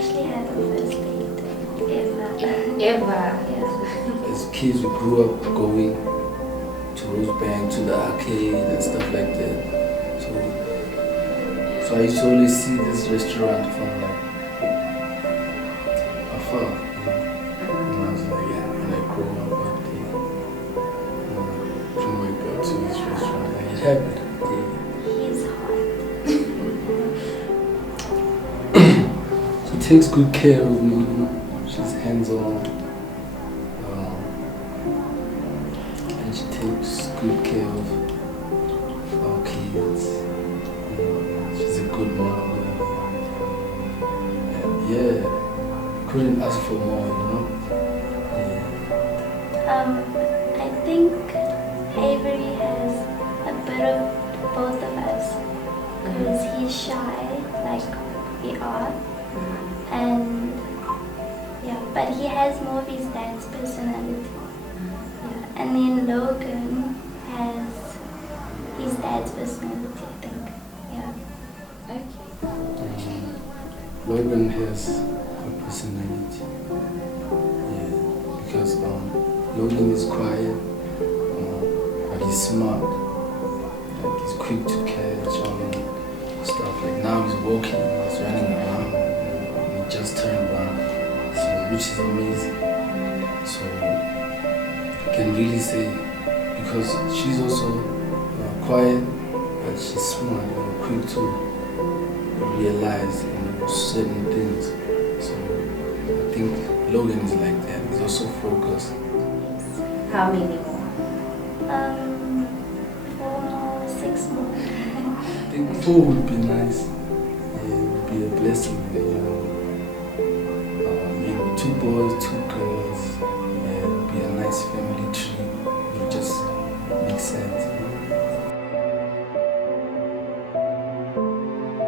actually had a first date ever. Ever? Yeah. As kids, we grew up going to Rosebank, to the arcade and stuff like that. So I used to always see this restaurant from like afar. And I was like, yeah, when I grow up one day, bring my girl to this restaurant. And it happened. He's hot. She takes good care of me, she's hands-on. And she takes good care of our kids. She's a good mother. And yeah, couldn't ask for more, I think Avery has a bit of both of us because he's shy, like we are, and yeah, but he has more of his dad's personality. Yeah. And then Logan has his dad's personality, I think. Yeah. Okay. Logan has a personality. Yeah, because Logan is quiet, but he's smart. Like he's quick to catch on stuff. Like now he's walking, he's running around, and he just turned around, so which is amazing. So I can really say because she's also quiet, but she's smart, quick to realize certain things. So I think Logan is like that. He's also focused. How many more? 4 more, 6 more. I think 4 would be nice. Yeah, it would be a blessing. Maybe 2 boys, 2 girls. Yeah, it would be a nice family tree.